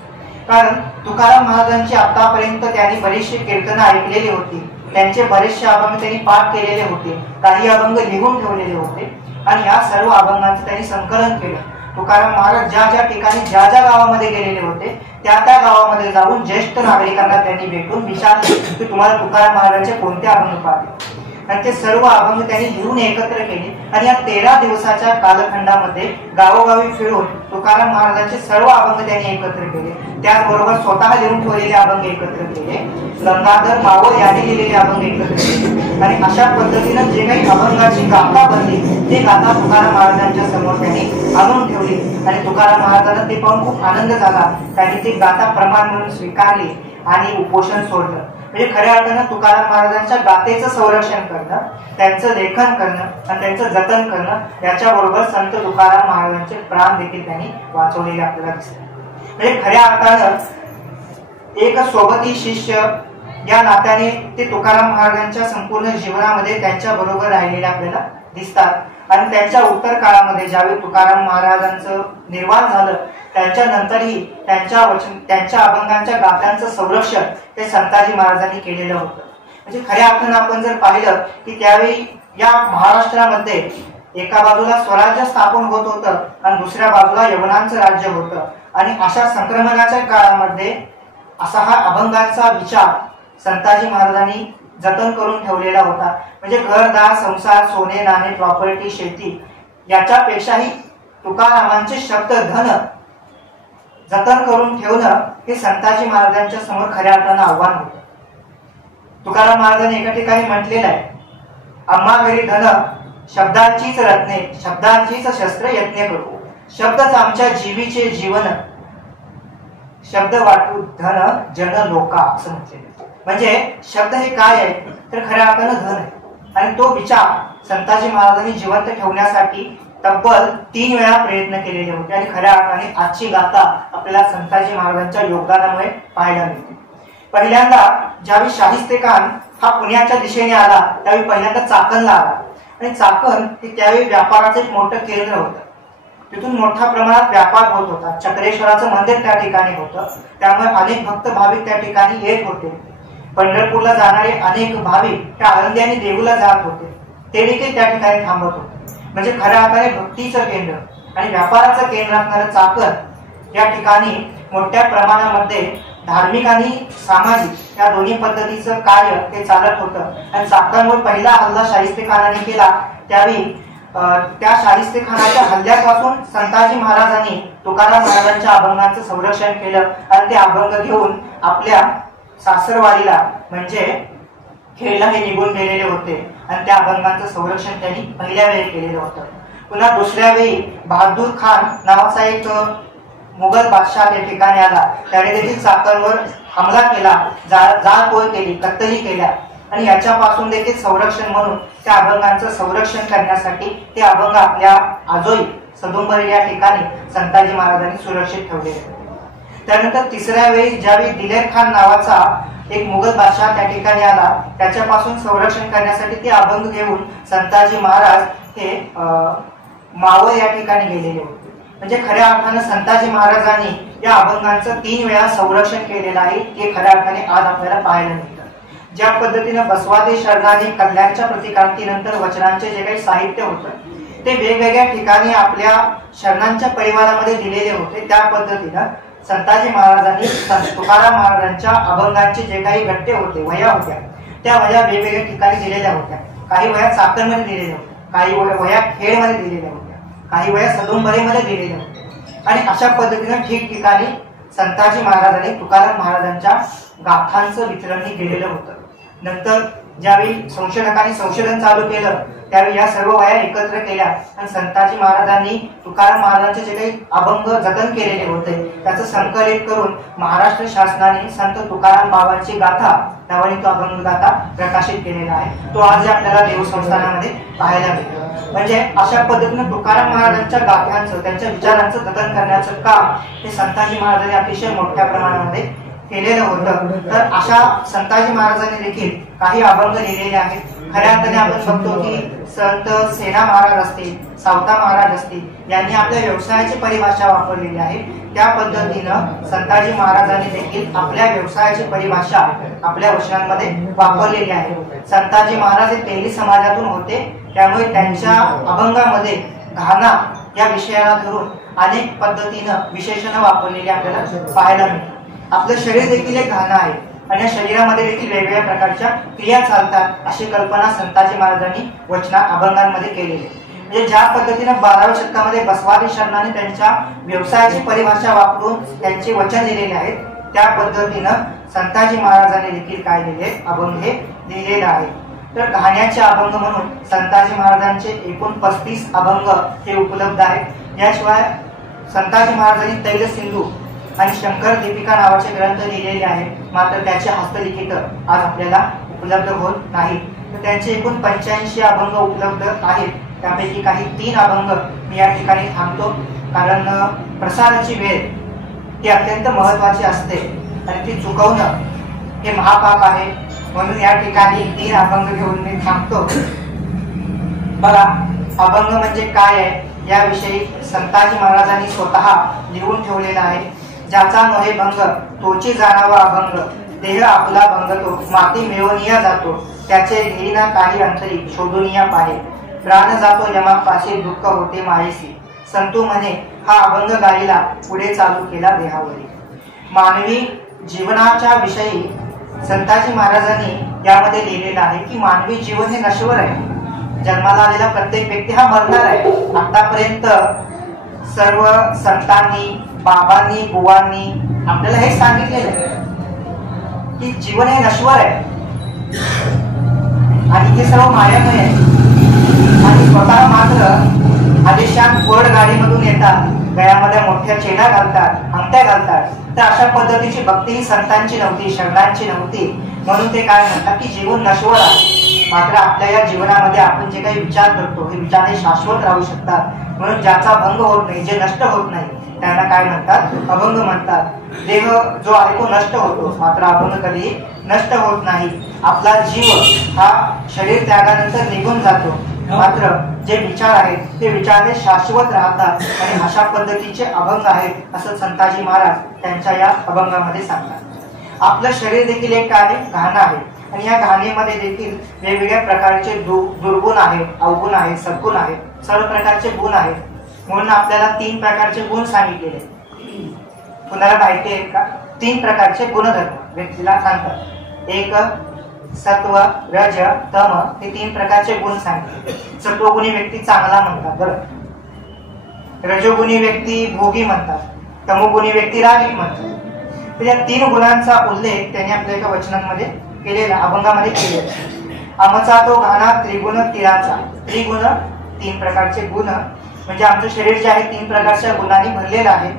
कारण तुकाराम महाराजांची आतापर्यंत त्यांनी बरीचशी कीर्तनं ऐकलेली होती, त्यांचे बरेचसे अभंग त्यांनी पाठ केलेले होते, काही अभंग लिहून ठेवलेले होते आणि या सर्व अभंगांचं त्यांनी संकलन केलं. तुकाराम महाराज ज्या ज्या ठिकाणी ज्या ज्या गावामध्ये गेलेले होते त्या त्या गावामध्ये जाऊन ज्येष्ठ नागरिकांना त्यांनी भेटून विचारले की तुम्हाला तुकाराम महाराजांचे कोणते अभंग पाहिजे, आणि ते सर्व अभंग त्यांनी लिहून एकत्र केले. आणि या 13 दिवसाच्या कालखंडामध्ये गावोगावी फिरून तुकाराम महाराजांचे सर्व अभंग त्यांनी एकत्र केले. त्याचबरोबर स्वतः लिहून ठेवलेले अभंग एकत्र केले, गंगाधर मावळ यांनी लिहिलेले अभंग एकत्र केले आणि अशा पद्धतीनं जे काही अभंगाची गाथा बनली ते गाथा तुकाराम महाराजांच्या समोर त्यांनी आणून ठेवली. आणि तुकाराम महाराजांना ते पाहून खूप आनंद झाला. त्यांनी ती गाथा प्रमाण म्हणून स्वीकारली आणि उपोषण सोडलं. म्हणजे खऱ्या अर्थानं तुकाराम महाराजांच्या गाथेचं संरक्षण करणं, त्यांचं लेखन करणं आणि त्यांचं जतन करणं याच्याबरोबर संत तुकाराम महाराजांचे प्राण देखील त्यांनी वाचवलेले आपल्याला दिसतात. म्हणजे खऱ्या अर्थानं एक सोबती शिष्य या नात्याने ते तुकाराम महाराजांच्या संपूर्ण जीवनामध्ये त्यांच्या बरोबर राहिलेले आपल्याला दिसतात. आणि त्यांच्या उत्तर काळामध्ये ज्यावेळी तुकाराम महाराजांचं निर्वाण झालं त्यांच्यानंतरही त्यांच्या अभंगांच्या गाथांचं संरक्षण ते संताजी महाराजांनी केलेलं होतं. म्हणजे खऱ्या अर्थानं आपण जर पाहिलं की त्यावेळी या महाराष्ट्रामध्ये एका बाजूला स्वराज्य स्थापन होत होतं आणि दुसऱ्या बाजूला यवनांचं राज्य होतं. आणि अशा संक्रमणाच्या काळामध्ये असा हा अभंगांचा विचार संताजी महाराजांनी जतन करून ठेवलेला होता. म्हणजे घरदार संसार सोने नाणे प्रॉपर्टी शेती याच्यापेक्षाही तुकारामांचे शब्द धन जतन करून ठेवणं हे संताजी महाराजांच्या समोर खऱ्या अर्थानं आव्हान होतं. तुकाराम महाराजांनी एका ठिकाणी म्हटलेलं आहे, आम्हा घरी धन शब्दांचीच रत्ने शब्दांचीच शस्त्र यत्न करू, शब्दच आमच्या जीवीचे जीवन, शब्द वाटू धन जन लोका असं म्हटलेलं. म्हणजे शब्द हे काय आहे तर खऱ्या अर्थानं धन आहे. आणि तो विचार संताजी महाराजांनी जिवंत ठेवण्यासाठी तब्बल 3 वेळा प्रयत्न केलेले होते. आणि खऱ्या अर्थाने आजची गाथा आपल्याला संताजी महाराजांच्या योगदानामुळे पाहायला मिळते. पहिल्यांदा ज्यावेळी शाहिस्तेखान हा पुण्याच्या दिशेने आला त्यावेळी पहिल्यांदा चाकणला आला. आणि चाकण हे त्यावेळी व्यापाराचं एक मोठं केंद्र होतं. तिथून मोठ्या प्रमाणात व्यापार होत होता. चक्रेश्वराचं मंदिर त्या ठिकाणी होतं, त्यामुळे अनेक भक्त भाविक त्या ठिकाणी येत होते. पंढरपूरला जाणारे अनेक भाविक त्या आळंदी आणि देहूला जात होते, ते देखील त्या ठिकाणी थांबत होते. म्हणजे खऱ्या अर्थाने भक्तीचं केंद्र आणि व्यापाराचं केंद्र असणारं चाकण या ठिकाणी मोठ्या प्रमाणामध्ये धार्मिक आणि सामाजिक या दोन्ही पद्धतीचं कार्य ते चालत होतं. आणि चाकणवर पहिला हल्ला शाहिस्तेखानाने केला त्यावेळी त्या शाहिस्तेखानाच्या हल्ल्यापासून संताजी महाराजांनी तुकाराम महाराजांच्या अभंगांचं संरक्षण केलं आणि ते अभंग घेऊन आपल्या सासरवाडीला म्हणजे खेळला हे निघून गेलेले होते. आणि त्या अभंगांचं संरक्षण त्यांनी पहिल्या वेळी केलेलं होतं. पुन्हा दुसऱ्या वेळी बहादूर खान नावाचा एक मुघल बादशाह त्या ठिकाणी आला, त्याने देखील चाकणवर हमला केला, जाळपोळ केली, कत्तली केल्या. आणि याच्यापासून देखील संरक्षण म्हणून त्या अभंगांचं संरक्षण करण्यासाठी ते अभंग आपल्या आजोई सदुंबरी या ठिकाणी संताजी महाराजांनी सुरक्षित ठेवले होते. त्यानंतर तिसऱ्या वेळी ज्यावेळी दिलेर खान नावाचा एक मुघल बादशाह त्या ठिकाणी आला, त्याच्यापासून संरक्षण करण्यासाठी ते अभंग घेऊन संताजी महाराज हे मावळ या ठिकाणी गेलेले होते. म्हणजे खऱ्या अर्थानं संताजी महाराजांनी या अभंगांचं 3 वेळा संरक्षण केलेलं आहे हे खऱ्या अर्थाने आज आपल्याला पाहायला मिळतं. ज्या पद्धतीनं बसवादी शरणाने कल्याणच्या प्रतिक्रांतीनंतर वचनांचे जे काही साहित्य होतं ते वेगवेगळ्या ठिकाणी आपल्या शरणांच्या परिवारामध्ये दिलेले होते, त्या पद्धतीनं संताजी महाराजांनी तुकाराम महाराजांच्या अभंगांचे जे काही गट्टे होते, वह्या होत्या, त्या वह्या वेगवेगळ्या ठिकाणी दिलेल्या होत्या. काही वह्या चाकणमध्ये दिलेल्या होत्या, काही वह्या खेडमध्ये दिलेल्या होत्या, काही वह्या सदुंबरीमध्ये दिलेल्या होत्या. आणि अशा पद्धतीनं ठिकठिकाणी संताजी महाराजांनी तुकाराम महाराजांच्या गाथांचं वितरणही केलेलं होतं. नंतर ज्यावेळी संशोधकांनी संशोधन चालू केलं त्यावेळी या सर्व वह्या एकत्र केल्या आणि संताजी महाराजांनी तुकाराम महाराजांचे जे काही अभंग जतन केलेले होते त्याचं संकलित करून महाराष्ट्र शासनाने संत तुकाराम बाबांची गाथा नावाने तो अभंग गाथा प्रकाशित केलेला आहे. तो आज आपल्याला देव संस्थानामध्ये पाहायला मिळतो. म्हणजे अशा पद्धतीने तुकाराम महाराजांच्या गाथ्यांचं त्यांच्या विचारांचं जतन करण्याचं काम हे संताजी महाराजांनी अतिशय मोठ्या प्रमाणामध्ये केलेलं होतं. तर अशा संताजी महाराजांनी देखील काही अभंग लिहिलेले आहेत, खऱ्या अर्थाने आपण बघतो की संत सेना महाराज असतील, सावता महाराज असतील यांनी आपल्या व्यवसायाची परिभाषा वापरलेली आहे. त्या पद्धतीनं संताजी महाराजांनी देखील आपल्या व्यवसायाची परिभाषा आपल्या वचनांमध्ये वापरलेली आहे. संताजी महाराज हे तेली समाजातून होते, त्यामुळे त्यांच्या अभंगामध्ये घाणा या विषयाला धरून अनेक पद्धतीनं विशेषणं वापरलेली आपल्याला पाहायला मिळतात. आपलं शरीर देखील एक घाणा आहे आणि या शरीरामध्ये देखील वेगवेगळ्या प्रकारच्या क्रिया चालतात अशी कल्पना संताजी महाराजांनी अभंगांमध्ये केलेली आहे. म्हणजे ज्या पद्धतीने 12व्या शतकामध्ये बसवादी शरणाने त्यांच्या व्यवसायाची परिभाषा वापरून त्यांचे वचन लिहिलेले आहेत, त्या पद्धतीनं संताजी महाराजांनी देखील काय लिहिले अभंग हे लिहिलेले आहे. तर घाण्याचे अभंग म्हणून संताजी महाराजांचे एकूण 35 अभंग हे उपलब्ध आहेत. याशिवाय संताजी महाराजांनी तैल सिंधू आणि शंकर दीपिका नावाचे ग्रंथ लिहिलेले आहेत, मात्र त्याचे हस्तलिखित आज आपल्याला उपलब्ध होत नाही. तर त्यांचे एकूण 85 अभंग उपलब्ध आहेत. त्यापैकी काही 3 अभंग मी या ठिकाणी थांबतो, कारण प्रसाराची वेळ ही अत्यंत महत्वाची असते आणि ती चुकवणं हे महापाप आहे. म्हणून या ठिकाणी 3 अभंग घेऊन मी थांबतो. बघा, अभंग म्हणजे काय आहे याविषयी संताजी महाराजांनी स्वतः लिहून ठेवलेला आहे. ज्याचा नोहे भंग तोची जाणावा अभंग, देह आपला भंगतो माती मिळवनिया जातो, त्याचे घेईना काही अंतरी शोधूनिया पाहे, प्राण जातो यमापाशी दुःख होते मायेसी, संतू म्हणे हा अभंग गायला पुढे चालू केला देहावरी. मानवी जीवनाच्या विषयी संताजी महाराजांनी यामध्ये लिहिलेलं आहे की मानवी जीवन हे नश्वर आहे. जन्माला आलेला प्रत्येक व्यक्ती हा मरणार आहे. आतापर्यंत सर्व संतांनी, बाबांनी, बुवांनी आपल्याला हे सांगितलेलं आहे की जीवन हे नश्वर आहे आणि हे सर्व मायामय आहे. आणि स्वतः मात्र आदेशान फोर्ड गाडीमधून येतात, गळ्यामध्ये मोठ्या चेडा घालतात, अंगठ्या घालतात. तर अशा पद्धतीची भक्ती ही संतांची नव्हती, शरणांची नव्हती. म्हणून ते काय म्हणतात की जीवन नश्वर आहे. मात्र आपल्या या जीवनामध्ये आपण जे काही विचार करतो हे विचार हे शाश्वत राहू शकतात. म्हणून ज्याचा भंग होत नाही, जे नष्ट होत नाही, त्यांना काय म्हणतात? अभंग म्हणतात. देह जो आहे तो नष्ट होतो, मात्र अभंग कधी नष्ट होत नाही. आपला जीव हा शरीर त्यागानंतर निघून जातो, मात्र जे विचार आहेत ते विचार हे शाश्वत राहतात. आणि अशा पद्धतीचे अभंग आहेत असं संताजी महाराज त्यांच्या या अभंगामध्ये सांगतात. आपलं शरीर देखील एक काय घाण आहे आणि या घाणेमध्ये देखील वेगवेगळ्या प्रकारचे दुर्गुण आहेत, अवगुण आहेत, सद्गुण आहेत, सर्व प्रकारचे गुण आहेत. म्हणून आपल्याला 3 प्रकारचे गुण सांगितलेले. कुणाला माहिती आहे का? 3 प्रकारचे गुणधर्म व्यक्तीला सांगतात. एक सत्व, रज, तम हे 3 प्रकारचे गुण सांगितले. सत्वगुणी व्यक्ती चांगला म्हणतात बरं, रजोगुणी व्यक्ती भोगी म्हणतात, तमोगुणी व्यक्ती रागिक म्हणतात. तर या 3 गुणांचा उल्लेख त्यांनी आपल्या एका वचनांमध्ये केलेला, अभंगामध्ये केलेला. आमचा तो घाणा त्रिगुण तिळाचा. त्रिगुण 3 प्रकारचे गुण म्हणजे आमचं शरीर जे आहे 3 प्रकारच्या गुणांनी भरलेलं आहे.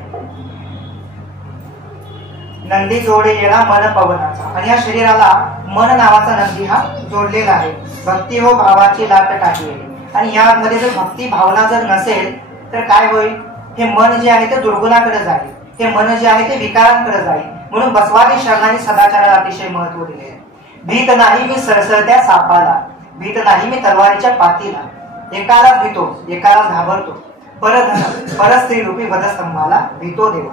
नंदी जोडे येला मन पवनाचा, आणि या शरीराला मन नावाचा नंदी हा जोडलेला आहे. भक्ती हो भावाची लाट टाकी. आणि यामध्ये जर भक्ती भावना जर नसेल तर काय होईल? हे मन जे आहे ते दुर्गुणाकडे जाईल, हे मन जे आहे ते विकारांकडे जाईल. म्हणून बसवादी शरणांनी सदाचाराला अतिशय महत्व दिले. भीत नाही मी सरसरत्या सापाला, भीत नाही मी तलवारीच्या पातीला, एकाला भीतो एकाला घाबरतो, परधन परस्त्री रूपी वधस्तंभाला भीतो देवा,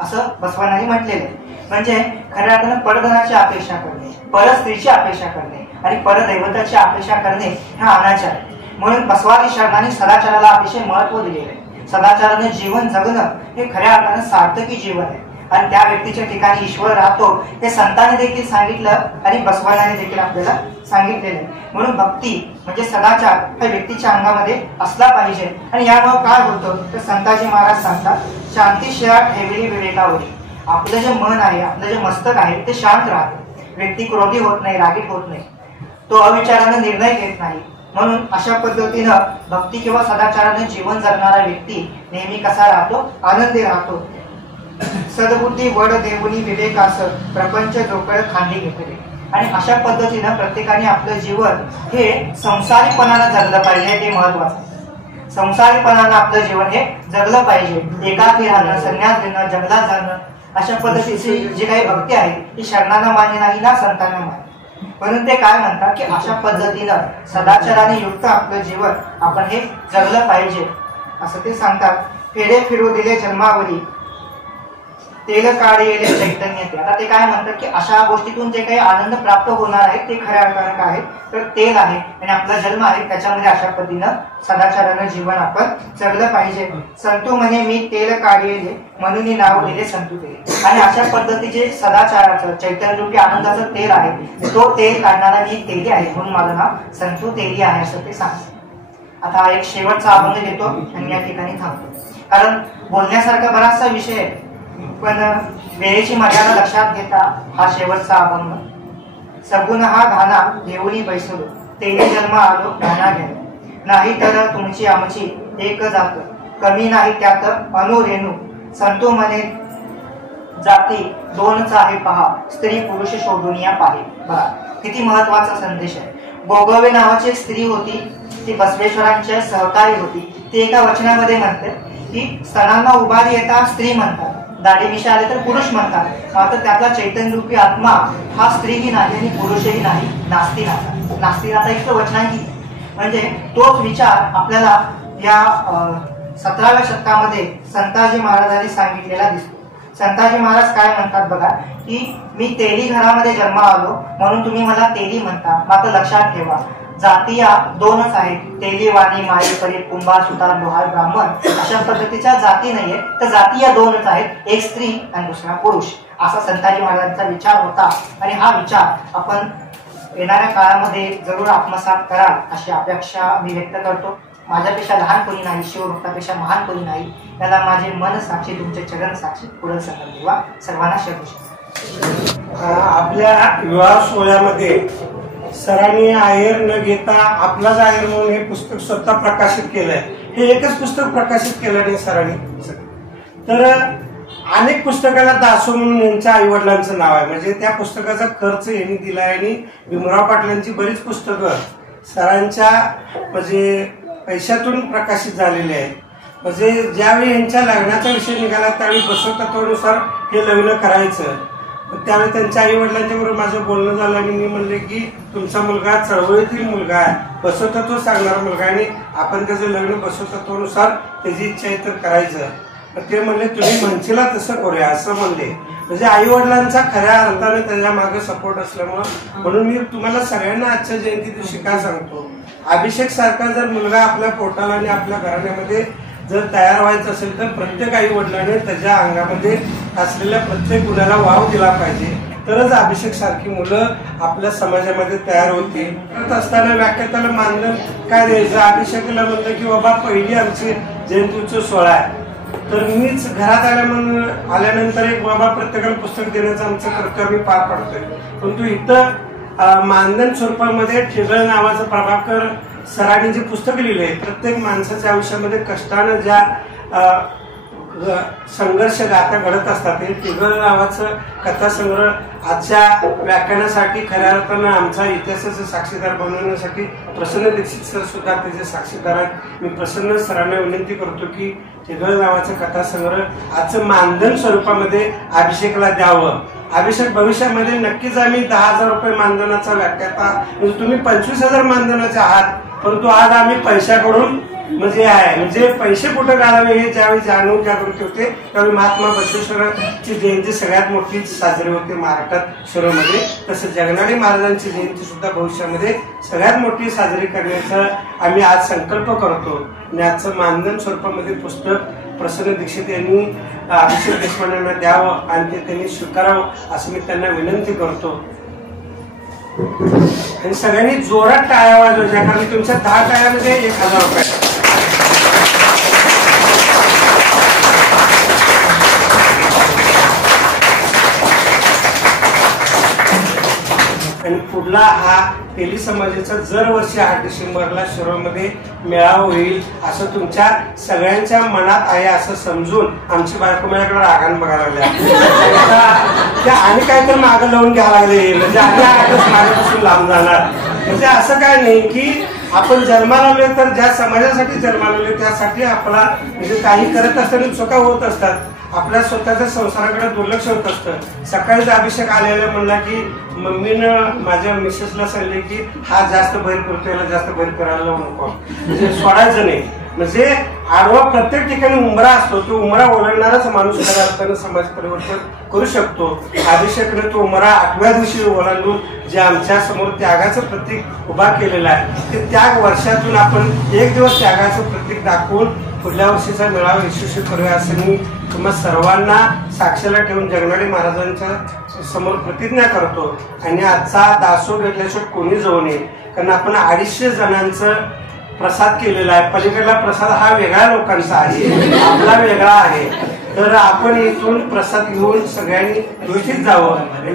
असं बसवांनी म्हटलेलं आहे. म्हणजे खऱ्या अर्थानं परधनाची अपेक्षा करणे, परस्त्रीची अपेक्षा करणे आणि परदैवताची अपेक्षा करणे हा अनाचार आहे. म्हणून बसवादी शरणांनी सदाचाराला अतिशय महत्व दिलेलं आहे. सदाचाराने जीवन जगणं हे खऱ्या अर्थानं सार्थकी जीवन आहे आणि त्या व्यक्तीच्या ठिकाणी ईश्वर राहतो हे संतांनी देखील सांगितलं आणि बसवांनी देखील आपल्याला सांगितलेलं आहे. म्हणून भक्ती म्हणजे सदाचार हा व्यक्तीच्या अंगामध्ये असला पाहिजे. आणि यामुळे काय होतं तर संताजी महाराज सांगतात, शांती शया ठेवली विवेकावरी. आपलं जे मन आहे, आपलं जे मस्तक आहे ते शांत राहते. व्यक्ती क्रोधी होत नाही, रागीट होत नाही, तो अविचाराने निर्णय घेत नाही. म्हणून अशा पद्धतीनं भक्ती किंवा सदाचाराने जीवन जगणारा व्यक्ती नेहमी कसा राहतो? आनंदी राहतो. सद्बुद्धी वड देवनी विवेकास प्रपंच जोकड खांदी घेतले. आणि अशा पद्धतीनं प्रत्येकाने आपलं जीवन हे संसारीपणानं जगलं पाहिजे, ते महत्वाचं आहे. संसारीपणानं आपलं जीवन हे जगलं पाहिजे. एकाकी राहणं, संन्यास घेणं, जंगलात जाणं, अशा पद्धतीची जी काही भक्ती आहे ती शरणांना मान्य नाही ना संतांना मान्य. म्हणून ते काय म्हणतात की अशा पद्धतीनं सदाचाराने युक्त आपलं जीवन आपण हे जगलं पाहिजे असं ते सांगतात. फेरे फिरू दिले जन्मावरी तेल काढले चैतन्य ते. आता ते काय म्हणतात की अशा गोष्टीतून जे काही आनंद प्राप्त होणार आहे ते खऱ्या अर्थानं काय आहे तर तेल आहे आणि आपला जन्म आहे त्याच्यामध्ये अशा पद्धतीनं सदाचारानं जीवन आपण जगलं पाहिजे. संतू म्हणे मी तेल काढले म्हणून नाव दिले संतू तेल. आणि अशा पद्धतीचे सदाचाराचं चैतन्यरूपी आनंदाचं तेल आहे तो तेल काढणारा मी तेली आहे म्हणून माझं नाव संतू तेली आहे असं ते सांगतात. आता एक शेवटचा अभंग घेतो आणि या ठिकाणी थांबतो कारण बोलण्यासारखा बराचसा विषय आहे पण वेळेची मर्यादा लक्षात घेता हा शेवटचा अभंग. सगुण हा घाना घेऊनी बैसलो तेली जन्म आलो घाना घेऊन नाही तर तुमची आमची एक जात कमी नाही त्यात अनुरेणू संतो म्हणे जाती दोनच आहे पहा स्त्री पुरुष शोधून या पाहे. बघा किती महत्वाचा संदेश आहे. गोगवे नावाची एक स्त्री होती ती बसवेश्वरांच्या सहकारी होती. ती एका वचनामध्ये म्हणते की सणांना उभारी येता स्त्री म्हणतात दाढी मिशा आले तर पुरुष म्हणतात मात्र त्यातला चैतन्यरूपी आत्मा हा स्त्रीही नाही आणि पुरुषही नाही नास्तिक नास्तिक एक वचनांकी म्हणजे तोच विचार आपल्याला या 17व्या शतकामध्ये संताजी महाराजांनी सांगितलेला दिसतो. संताजी महाराज काय म्हणतात बघा की मी तेली घरामध्ये जन्म आलो म्हणून तुम्ही मला तेली म्हणता मात्र लक्षात ठेवा जातीया दोनच आहेत तेली वाणी माई परी कुंभार सुतार लोहार ब्राह्मण अशा पद्धतीच्या जाती नाहीये तर जाती या दोनच आहेत एक स्त्री आणि दुसरा पुरुष असा संताजी महाराजांचा विचार होता. आणि हा विचार आपण येणाऱ्या काळामध्ये जरूर आत्मसात कराल अशी अपेक्षा मी व्यक्त करतो. माझ्यापेक्षा लहान कोणी नाही शिवभक्तापेक्षा महान कोणी नाही त्याला माझे मन साक्षी तुमचे चरण साक्षी पुढे संगम देवा. सर्वांना शब्द. आपल्या विवाह सोहळ्यामध्ये सरांनी आहेर न घेता आपलाच आहेर म्हणून हे पुस्तक स्वतः प्रकाशित केलंय. हे एकच पुस्तक प्रकाशित केलं नाही सरांनी तर अनेक पुस्तकाला दासो म्हणून यांच्या आई वडिलांचं नाव आहे. म्हणजे त्या पुस्तकाचा खर्च यांनी दिला आणि भीमराव पाटलांची बरीच पुस्तकं सरांच्या म्हणजे पैशातून प्रकाशित झालेली आहेत. म्हणजे ज्यावेळी यांच्या लग्नाचा विषय निघाला त्यावेळी बसवतत्वानुसार हे लग्न करायचं त्यावेळी त्यांच्या आई वडिलांच्या बरोबर माझं बोलणं झालं आणि मी म्हणले की तुमचा मुलगा चळवळीतील मुलगा आहे बसवतत्व सांगणारा मुलगा आणि आपण त्याचं लग्न बसवतत्वानुसार त्याची इच्छा आहे तर करायचं. ते म्हणले तुम्ही म्हणशीला तसं करूया असं म्हणले. म्हणजे आई वडिलांचा खऱ्या अर्थाने त्याच्या मागे सपोर्ट असल्यामुळं म्हणून मी तुम्हाला सगळ्यांना आजच्या जयंती दिवशी काय सांगतो अभिषेक सारखा जर मुलगा आपल्या पोटाला आणि आपल्या घराण्यामध्ये जर तयार व्हायचं असेल तर प्रत्येक आई वडिलांनी त्याच्या अंगामध्ये असलेल्या प्रत्येक गुणाला वाव दिला पाहिजे तरच अभिषेक सारखी मुलं आपल्या समाजामध्ये तयार होतील. करत असताना व्याख्याताला मानधन काय द्यायचं अभिषेकला म्हणलं की बाबा पहिली आमची जयंतीचा सोहळा आहे तर मीच घरात आल्यानंतर एक बाबा प्रत्येकाला पुस्तक देण्याचं आमचं कर्तव्य पार पडतोय. परंतु इथं मानधन स्वरूपामध्ये ठिगळ नावाचं प्रभाकर सरांनी जे पुस्तक लिहिले प्रत्येक माणसाच्या आयुष्यामध्ये कष्टानं ज्या संघर्ष गाथा घडत असतात हे ठिगळ नावाचं कथासंग्रह आजच्या व्याख्यानासाठी खऱ्या अर्थानं आमचा इतिहासाचा साक्षीदार बनवण्यासाठी प्रसन्न दीक्षित सर सुद्धा त्याचे साक्षीदार आहेत. मी प्रसन्न सरांना विनंती करतो की ठिगळ नावाचं कथासंग्रह आजचं मानधन स्वरूपामध्ये अभिषेकला द्यावं. अभिषेक भविष्यामध्ये नक्कीच आम्ही 10,000 रुपये मानधनाचा व्याख्याता म्हणजे तुम्ही 25,000 मानधनाचे आहात परंतु आज आम्ही पैशाकडून म्हणजे आहे म्हणजे पैसे कुठे घालावे हे ज्यावेळी जाणून जागृती होते त्यावेळी महात्मा बसवेश्वरांची जयंती सगळ्यात मोठी साजरी होते महाराष्ट्रात शहरामध्ये. तसं जगनाडे महाराजांची जयंती सुद्धा भविष्यामध्ये सगळ्यात मोठी साजरी करण्याचा आम्ही आज संकल्प करतो. आणि आजचं मानधन स्वरूपामध्ये पुस्तक प्रसन्न दीक्षित यांनी अभिषेक देशपांडेंना द्यावं आणि ते त्यांनी स्वीकारावं असं मी त्यांना विनंती करतो. आणि सगळ्यांनी जोरात टाळ्या वाजवायच्या कारण तुमच्या 10 टाळ्यामध्ये 1,000 रुपये. आणि पुढला हा तेली समाजाचा दरवर्षी 8 डिसेंबरला शिरोळमध्ये मेळावा होईल असं तुमच्या सगळ्यांच्या मनात आहे असं समजून आमची बायको माझ्याकडे रागान बघायला लागल्या आणि काय तर मागं लावून घ्यायला लागले म्हणजे आम्ही आठच माझ्यापासून लांब जाणार. म्हणजे असं काय नाही की आपण जन्माला आलोय तर ज्या समाजासाठी जन्माला आलोय त्यासाठी आपला म्हणजे काही करत असताना चुका होत असतात आपल्या स्वतःच्या संसाराकडे दुर्लक्ष होत असतं. सकाळीच अभिषेक आलेला म्हणला की मम्मीनं माझ्या मिसेसला सांगितले की हा जास्त बाहेर फिरतो, याला जास्त बाहेर फिरायला लावू नको, म्हणजे सोडायचं नाही. म्हणजे आडवा प्रत्येक ठिकाणी उमरा असतो, तो उमरा ओलांडणाराच माणूस खऱ्या अर्थानं समाज परिवर्तन करू शकतो. अभिषेकने तो उमरा 8व्या दिवशी ओलांडून जे आमच्या समोर त्यागाचं प्रतीक उभा केलेलं आहे, ते त्याग वर्षातून आपण एक दिवस त्यागाचं प्रतीक दाखवून पुढल्या वर्षीचा मेळावा यशस्वी करूया असं मी तुम्हा सर्वांना साक्षीला ठेवून जगनाडे महाराजांच्या समोर प्रतिज्ञा करतो. आणि आजचा दासोह घेतल्याशिवाय कोणी जाऊ नये, कारण आपण 250 जणांचं प्रसाद केलेला आहे. पलीकडला प्रसाद हा वेगळ्या लोकांचा आहे, आपला वेगळा आहे. तर आपण इथून प्रसाद घेऊन सगळ्यांनी व्यवस्थित जावं. आणि